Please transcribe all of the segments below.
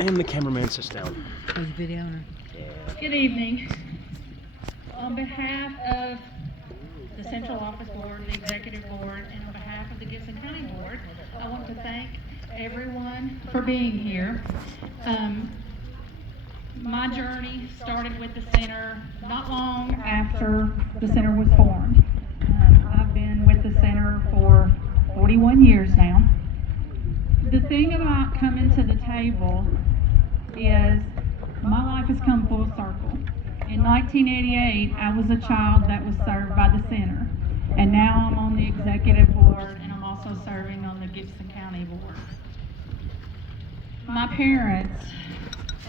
And the cameraman sits down. Who's video owner? Good evening. On behalf of the Central Office Board, the Executive Board, and on behalf of the Gibson County Board, I want to thank everyone for being here. My journey started with the center not long after the center was formed. I've been with the center for 41 years now. The thing about coming to the table is my life has come full circle. In 1988, I was a child that was served by the center, and now I'm on the executive board, and I'm also serving on the Gibson County Board. My parents,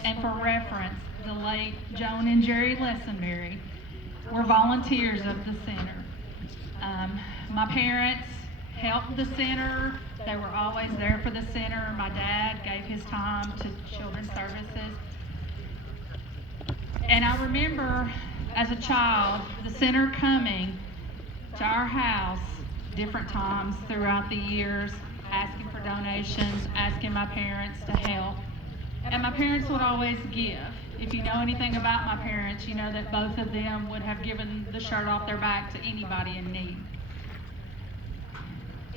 and for reference, the late Joan and Jerry Lessenberry, were volunteers of the center. My parents helped the center. They were always there for the center. My dad gave his time to children's services. And I remember as a child, the center coming to our house different times throughout the years, asking for donations, asking my parents to help. And my parents would always give. If you know anything about my parents, you know that both of them would have given the shirt off their back to anybody in need.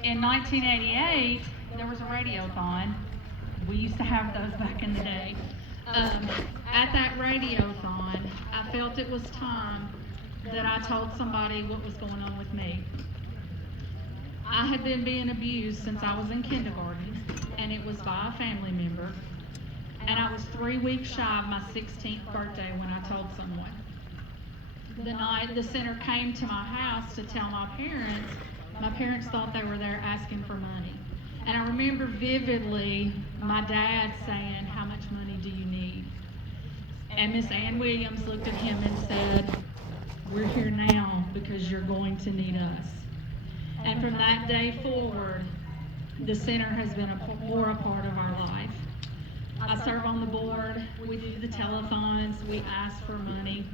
In 1988, there was a radiothon. We used to have those back in the day. At that radiothon, I felt it was time that I told somebody what was going on with me. I had been being abused since I was in kindergarten, and it was by a family member. And I was 3 weeks shy of my 16th birthday when I told someone. The night the center came to my house to tell my parents thought they were there asking for money. And I remember vividly my dad saying, "How much money do you need?" And Miss Ann Williams looked at him and said, "We're here now because you're going to need us." And from that day forward, the center has been more a part of our life. I serve on the board, we do the telethons, we ask for money.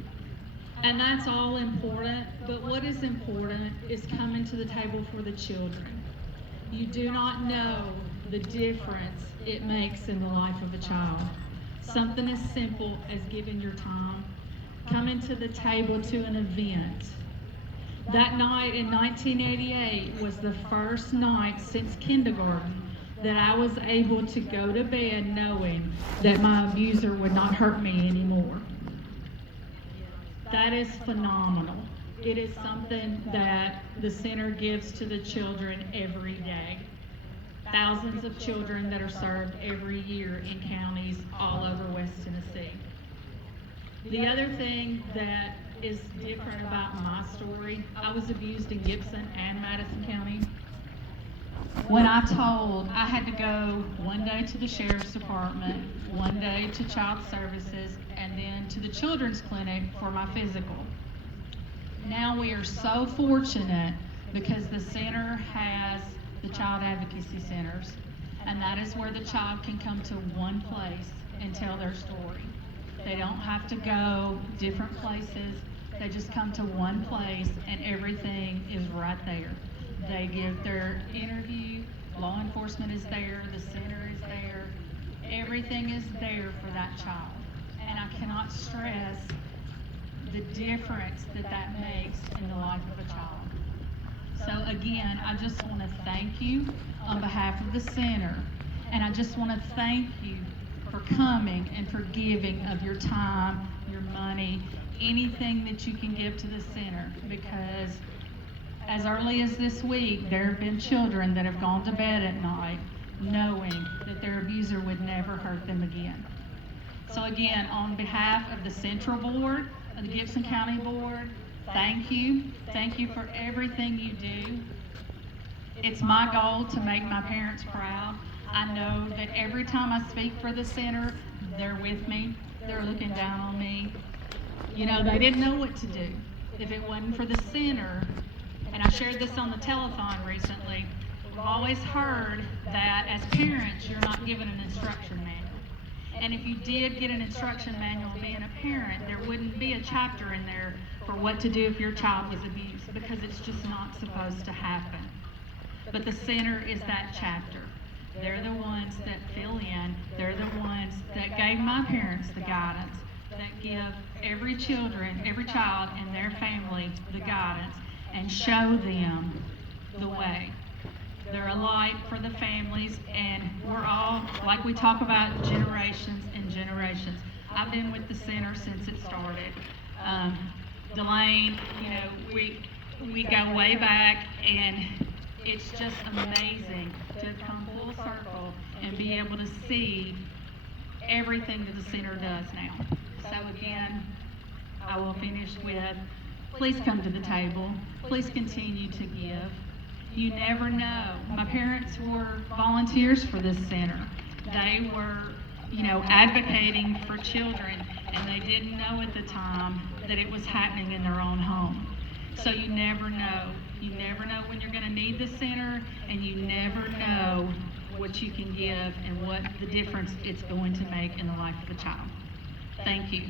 And that's all important, but what is important is coming to the table for the children. You do not know the difference it makes in the life of a child. Something as simple as giving your time, coming to the table to an event. That night in 1988 was the first night since kindergarten that I was able to go to bed knowing that my abuser would not hurt me anymore. That is phenomenal. It is something that the center gives to the children every day. Thousands of children that are served every year in counties all over West Tennessee. The other thing that is different about my story, I was abused in Gibson and Madison County. When I had to go one day to the sheriff's department, one day to child services, and then to the children's clinic for my physical. Now we are so fortunate because the center has the child advocacy centers, and that is where the child can come to one place and tell their story. They don't have to go different places. They just come to one place and everything is right there. They give their interview, law enforcement is there, the center is there, everything is there for that child. And I cannot stress the difference that makes in the life of a child. So again, I just want to thank you on behalf of the center, and I just want to thank you for coming and for giving of your time, your money, anything that you can give to the center, because as early as this week, there have been children that have gone to bed at night knowing that their abuser would never hurt them again. So again, on behalf of the Central Board, of the Gibson County Board, thank you. Thank you for everything you do. It's my goal to make my parents proud. I know that every time I speak for the center, they're with me. They're looking down on me. You know, they didn't know what to do if it wasn't for the center. And I shared this on the telethon recently. We've always heard that as parents, you're not given an instruction manual. And if you did get an instruction manual being a parent, there wouldn't be a chapter in there for what to do if your child was abused, because it's just not supposed to happen. But the center is that chapter. They're the ones that fill in. They're the ones that gave my parents the guidance, that give every child and their family the guidance, and show them the way. They're a light for the families, and we're all, like we talk about, generations and generations. I've been with the center since it started. Delane, we go way back, and it's just amazing to come full circle and be able to see everything that the center does now. So again, I will finish with, please come to the table. Please continue to give. You never know. My parents were volunteers for this center. They were, advocating for children, and they didn't know at the time that it was happening in their own home. So you never know. You never know when you're going to need the center, and you never know what you can give and what the difference it's going to make in the life of a child. Thank you.